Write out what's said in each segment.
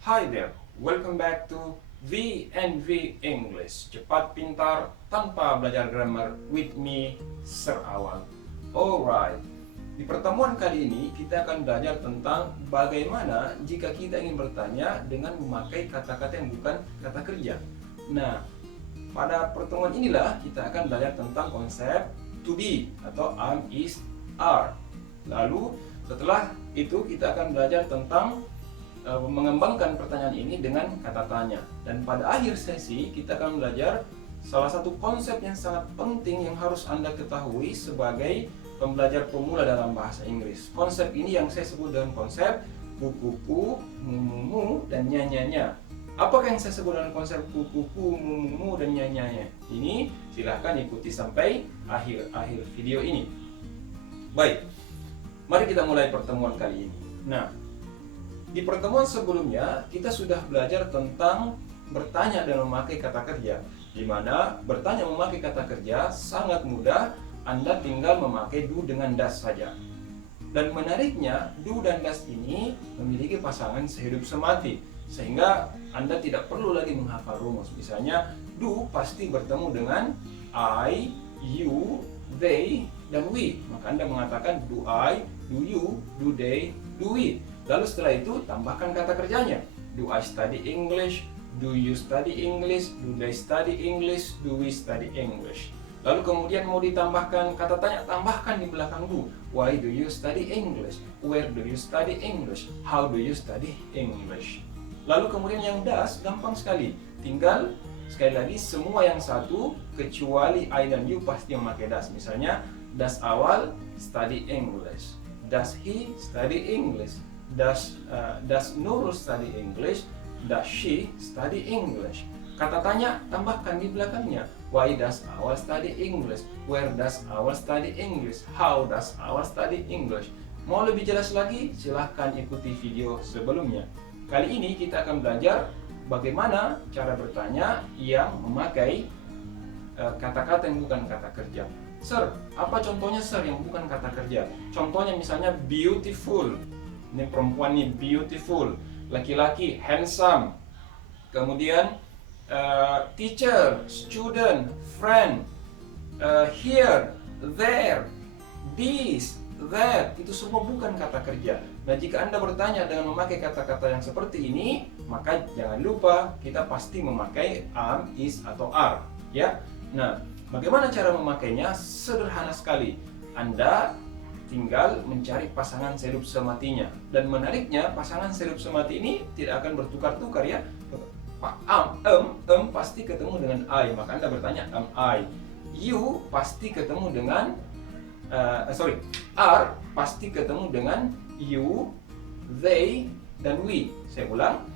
Hi there, welcome back to VNV English. Cepat pintar tanpa belajar grammar with me, Sir Awal. Alright, di pertemuan kali ini kita akan belajar tentang bagaimana jika kita ingin bertanya dengan memakai kata-kata yang bukan kata kerja. Nah, pada pertemuan inilah kita akan belajar tentang konsep to be atau am, is, are. Lalu setelah itu kita akan belajar tentang mengembangkan pertanyaan ini dengan kata tanya. Dan pada akhir sesi kita akan belajar salah satu konsep yang sangat penting yang harus Anda ketahui sebagai pembelajar pemula dalam bahasa Inggris. Konsep ini yang saya sebut dengan konsep kuku, mumu, dan nyanyanya. Apakah yang saya sebut dengan konsep kuku, mumu, dan nyanyanya? Ini silahkan ikuti sampai akhir video ini. Baik, mari kita mulai pertemuan kali ini. Nah, di pertemuan sebelumnya kita sudah belajar tentang bertanya dan memakai kata kerja, di mana bertanya memakai kata kerja sangat mudah. Anda tinggal memakai do dengan das saja. Dan menariknya, do dan das ini memiliki pasangan sehidup semati, sehingga Anda tidak perlu lagi menghafal rumus. Misalnya, do pasti bertemu dengan I, you, they, dan we. Maka Anda mengatakan do I, do you, do they, do we. Lalu setelah itu tambahkan kata kerjanya. Do I study English? Do you study English? Do they study English? Do we study English? Lalu kemudian mau ditambahkan kata tanya, tambahkan di belakang do. Why do you study English? Where do you study English? How do you study English? Lalu kemudian yang does gampang sekali. Tinggal sekali lagi semua yang satu kecuali I dan you pasti memakai does. Misalnya does Awal study English? Does he study English? Does Nurul study English? Does she study English? Kata tanya tambahkan di belakangnya. Why does Awal study English? Where does Awal study English? How does Awal study English? Mau lebih jelas lagi? Silahkan ikuti video sebelumnya. Kali ini kita akan belajar bagaimana cara bertanya yang memakai kata-kata yang bukan kata kerja. Sir, apa contohnya sir yang bukan kata kerja? Contohnya misalnya beautiful. Ini perempuan nih beautiful, laki-laki handsome, kemudian teacher, student, friend, here, there, this, that, itu semua bukan kata kerja. Nah, jika Anda bertanya dengan memakai kata-kata yang seperti ini, maka jangan lupa kita pasti memakai am, is, atau are, ya. Nah, bagaimana cara memakainya? Sederhana sekali. Anda tinggal mencari pasangan sehidup sematinya. Dan menariknya, pasangan sehidup semati ini tidak akan bertukar-tukar ya. Pasti ketemu dengan I, maka Anda bertanya am I. You pasti ketemu dengan are pasti ketemu dengan you, they, dan we. Saya ulang,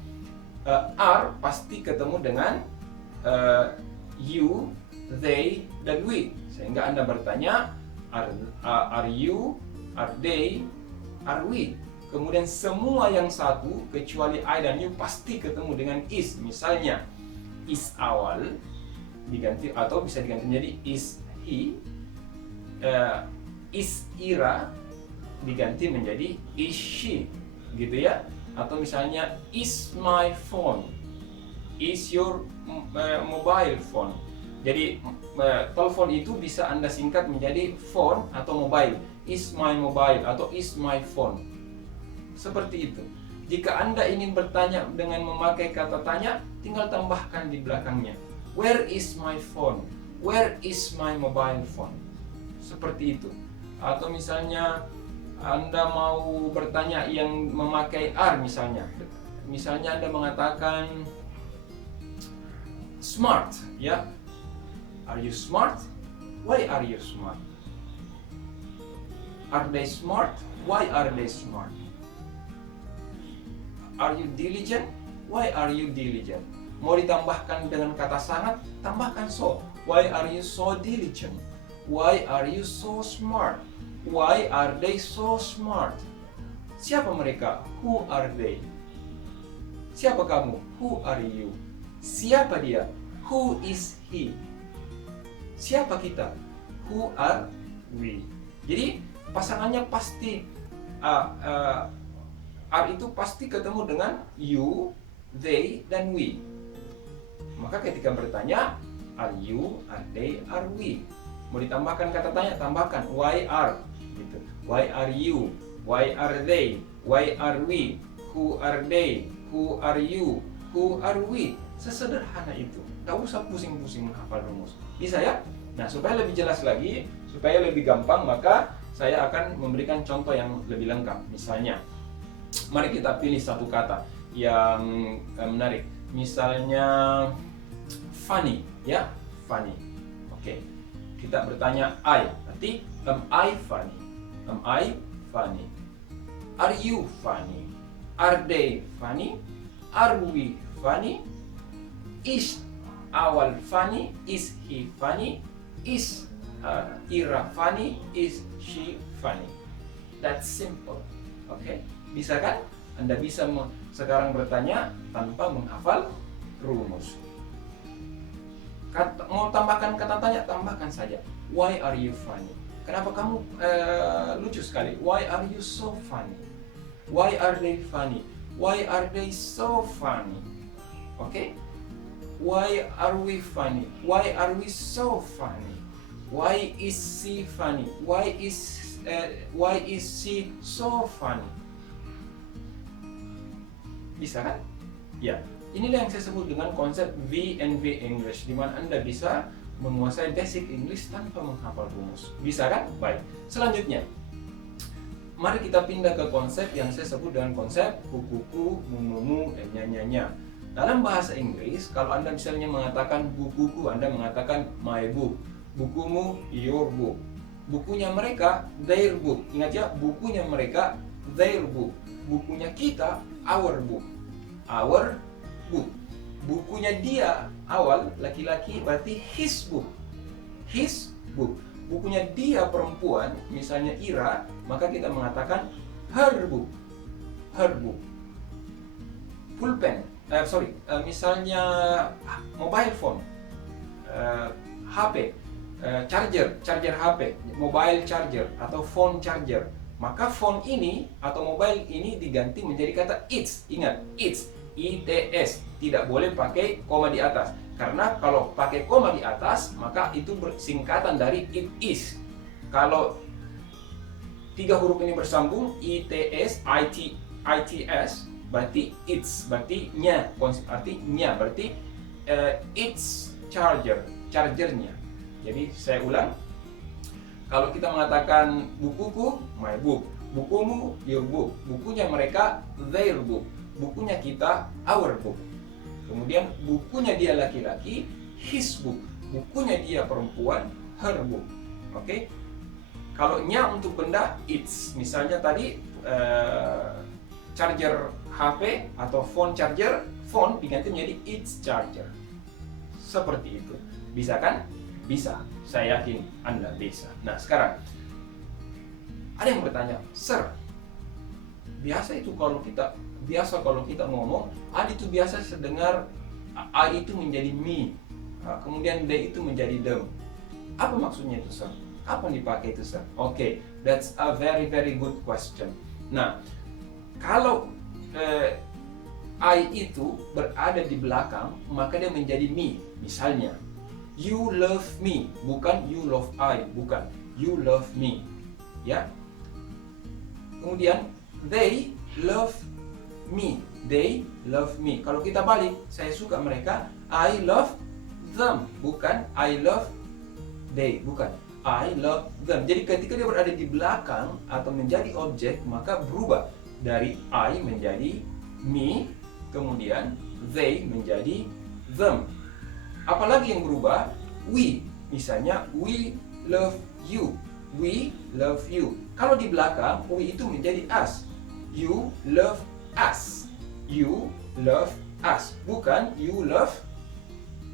are pasti ketemu dengan you, they, dan we. Sehingga Anda bertanya are you, are they, are we. Kemudian semua yang satu kecuali I dan you pasti ketemu dengan is. Misalnya is Awal diganti atau bisa diganti menjadi is he, is Ira diganti menjadi is she, gitu ya. Atau misalnya is my phone, is your mobile phone. Jadi telepon itu bisa Anda singkat menjadi phone atau mobile. Is my mobile atau is my phone. Seperti itu. Jika Anda ingin bertanya dengan memakai kata tanya, tinggal tambahkan di belakangnya. Where is my phone? Where is my mobile phone? Seperti itu. Atau misalnya Anda mau bertanya yang memakai are misalnya. Misalnya Anda mengatakan smart, ya. Are you smart? Why are you smart? Are they smart? Why are they smart? Are you diligent? Why are you diligent? Mau ditambahkan dengan kata sangat, tambahkan so. Why are you so diligent? Why are you so smart? Why are they so smart? Siapa mereka? Who are they? Siapa kamu? Who are you? Siapa dia? Who is he? Siapa kita? Who are we? Jadi pasangannya pasti are itu pasti ketemu dengan you, they, dan we. Maka ketika bertanya, are you, are they, are we. Mau ditambahkan kata tanya, tambahkan why are gitu. Why are you, why are they, why are we, who are they, who are you, who are we. Sesederhana itu. Gak usah pusing-pusing menghafal rumus. Bisa ya? Nah, supaya lebih jelas lagi, supaya lebih gampang, maka saya akan memberikan contoh yang lebih lengkap. Misalnya, mari kita pilih satu kata yang menarik. Misalnya funny, ya, funny. Oke, kita bertanya I, berarti am I funny? Am I funny? Are you funny? Are they funny? Are we funny? Is Awal funny? Is he funny? Is Ira funny? Is she funny? That's simple. Oke, bisa kan? Anda bisa sekarang bertanya tanpa menghafal rumus. Mau tambahkan kata tanya, tambahkan saja. Why are you funny? Kenapa kamu lucu sekali? Why are you so funny? Why are they funny? Why are they so funny? Oke? Why are we funny? Why are we so funny? Why is she funny? Why is she so funny? Bisa kan? Ya. Inilah yang saya sebut dengan konsep V&V English, di mana Anda bisa menguasai basic English tanpa menghafal rumus. Bisa kan? Baik. Selanjutnya, mari kita pindah ke konsep yang saya sebut dengan konsep kukuku, mumumu, nyanya. Dalam bahasa Inggris, kalau Anda misalnya mengatakan bukuku, Anda mengatakan my book. Bukumu, your book. Bukunya mereka, their book. Ingat ya, bukunya mereka, their book. Bukunya kita, our book. Our book. Bukunya dia, awal, laki-laki, berarti his book. His book. Bukunya dia, perempuan, misalnya Ira, maka kita mengatakan her book. Her book. Pulpen. Misalnya mobile phone, HP, charger HP, mobile charger atau phone charger. Maka phone ini atau mobile ini diganti menjadi kata its. Ingat, its, its, tidak boleh pakai koma di atas. Karena kalau pakai koma di atas, maka itu bersingkatan dari it is. Kalau tiga huruf ini bersambung, its, its, berarti it's, berarti nya, artinya berarti it's charger, chargernya. Jadi saya ulang, kalau kita mengatakan bukuku, my book, bukumu, your book, bukunya mereka, their book, bukunya kita, our book. Kemudian bukunya dia laki-laki, his book, bukunya dia perempuan, her book. Oke? Kalau nya untuk benda, it's. Misalnya tadi charger HP atau phone charger, phone diganti menjadi its charger. Seperti itu. Bisa kan? Bisa. Saya yakin Anda bisa. Nah, sekarang ada yang bertanya, "Sir, biasa kalau kita ngomong, I itu biasa sedengar I itu menjadi me. Kemudian they itu menjadi them. Apa maksudnya itu, Sir? Apa yang dipakai itu, Sir?" Oke, that's a very very good question. Nah, kalau I itu berada di belakang, maka dia menjadi me. Misalnya, you love me, bukan you love I, bukan you love me. Ya. Kemudian they love me, they love me. Kalau kita balik, saya suka mereka, I love them, bukan I love they, bukan I love them. Jadi ketika dia berada di belakang atau menjadi objek, maka berubah dari I menjadi me, kemudian they menjadi them. Apalagi yang berubah? We. Misalnya we love you, we love you. Kalau di belakang, we itu menjadi us. You love us, you love us, bukan you love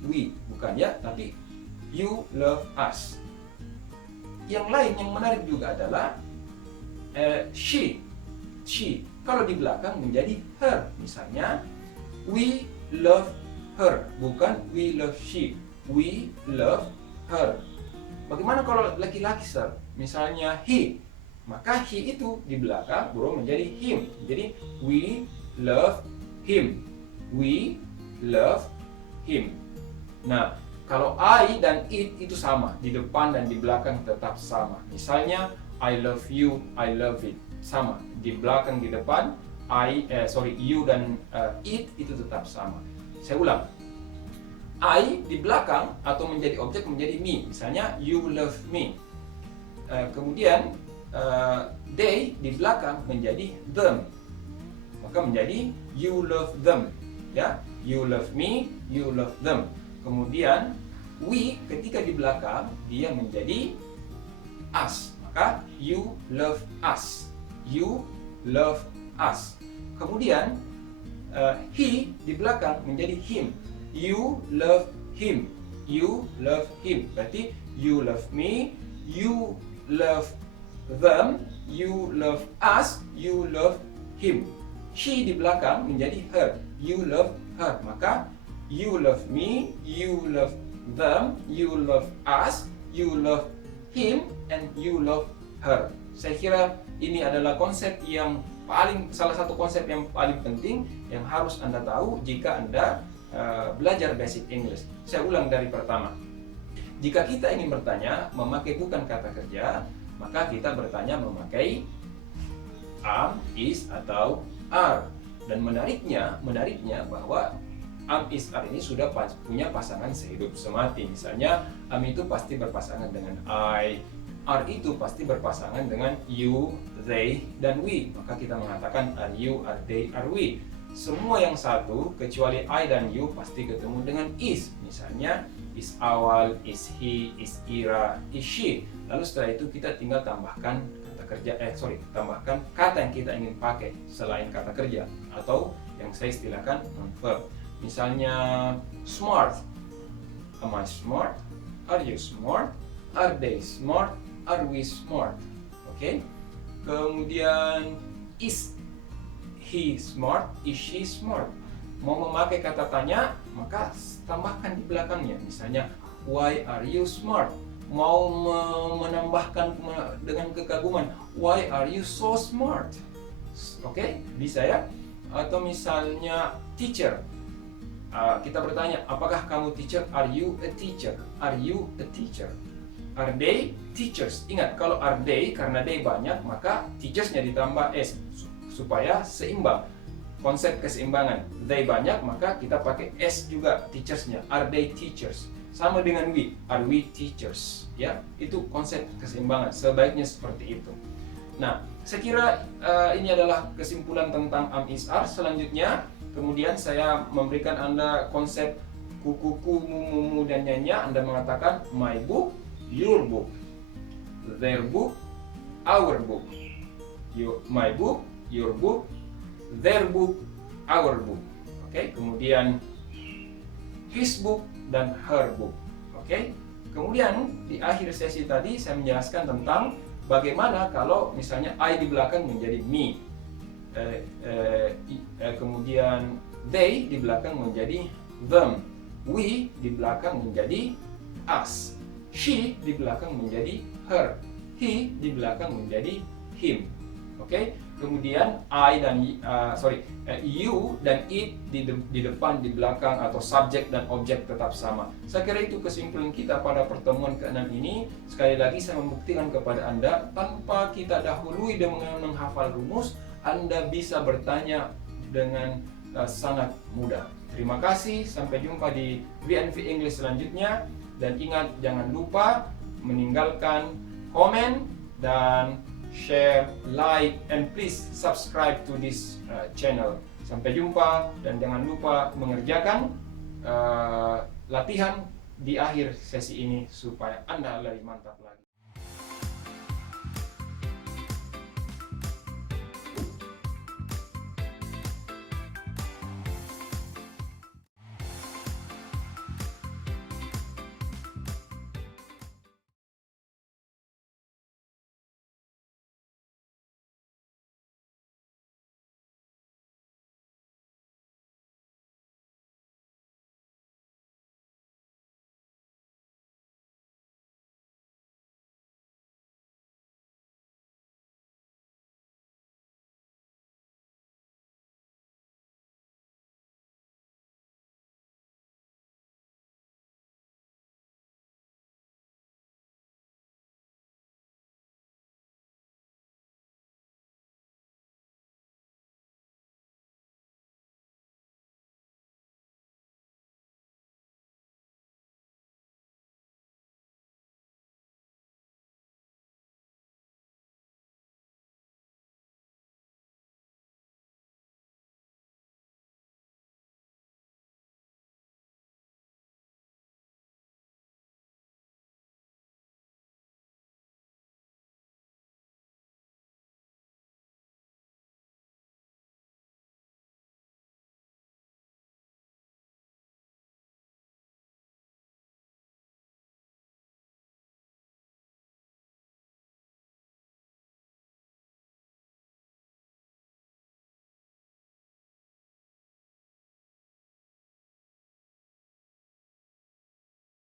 we, bukan ya, tapi you love us. Yang lain yang menarik juga adalah she. Kalau di belakang menjadi her. Misalnya we love her, bukan we love she, we love her. Bagaimana kalau laki-laki, Sir? Misalnya he, maka he itu di belakang berubah menjadi him. Jadi we love him. We love him. Nah, kalau I dan it itu sama, di depan dan di belakang tetap sama. Misalnya, I love you, I love it, sama. Di belakang, di depan, you dan it itu tetap sama. Saya ulang. I di belakang atau menjadi objek menjadi me. Misalnya, you love me. Kemudian, they di belakang menjadi them. Maka menjadi you love them. Ya, you love me, you love them. Kemudian we ketika di belakang dia menjadi us. Maka you love us. You love us. Kemudian he di belakang menjadi him. You love him. You love him. Berarti you love me, you love them, you love us, you love him. She di belakang menjadi her. You love her. Maka you love me, you love them, you love us, you love him, and you love her. Saya kira ini adalah konsep yang salah satu konsep yang paling penting yang harus Anda tahu jika Anda belajar basic English. Saya ulang dari pertama. Jika kita ingin bertanya memakai bukan kata kerja, maka kita bertanya memakai am, is, atau are. Dan menariknya bahwa am, is, are ini sudah punya pasangan sehidup semati. Misalnya, am itu pasti berpasangan dengan I, are itu pasti berpasangan dengan you, they, dan we. Maka kita mengatakan are you, are they, are we. Semua yang satu kecuali I dan you pasti ketemu dengan is. Misalnya, is Awal, is he, is Ira, is she. Lalu setelah itu kita tinggal tambahkan tambahkan kata yang kita ingin pakai selain kata kerja atau yang saya istilahkan non-verb. Misalnya smart. Am I smart? Are you smart? Are they smart? Are we smart? Oke. Kemudian is he smart? Is she smart? Mau memakai kata tanya, maka tambahkan di belakangnya. Misalnya, why are you smart? Mau menambahkan dengan kekaguman, why are you so smart? Oke, bisa ya? Atau misalnya teacher. Kita bertanya, apakah kamu teacher? Are you a teacher? Are you a teacher? Are they teachers? Ingat, kalau are they, karena they banyak, maka teachersnya ditambah s supaya seimbang. Konsep keseimbangan. They banyak, maka kita pakai s juga teachersnya. Are they teachers? Sama dengan we. Are we teachers? Ya, itu konsep keseimbangan. Sebaiknya seperti itu. Nah, saya kira ini adalah kesimpulan tentang am, is, are. Selanjutnya, kemudian saya memberikan Anda konsep kuku, mumu, dan nyanya. Anda mengatakan my book, your book, their book, our book. My book, your book, their book, our book. Oke, kemudian his book dan her book. Oke. Kemudian di akhir sesi tadi saya menjelaskan tentang bagaimana kalau misalnya I di belakang menjadi me. Kemudian they di belakang menjadi them. We di belakang menjadi us. She di belakang menjadi her. He di belakang menjadi him. Oke. Kemudian you dan it di depan, di belakang, atau subjek dan objek tetap sama. Saya kira itu kesimpulan kita pada pertemuan ke-6 ini. Sekali lagi saya membuktikan kepada Anda, tanpa kita dahului dengan menghafal rumus, Anda bisa bertanya dengan sangat mudah. Terima kasih, sampai jumpa di VNV English selanjutnya. Dan ingat, jangan lupa meninggalkan komen dan share, like, and please subscribe to this channel. Sampai jumpa dan jangan lupa mengerjakan latihan di akhir sesi ini supaya Anda lebih mantap lagi.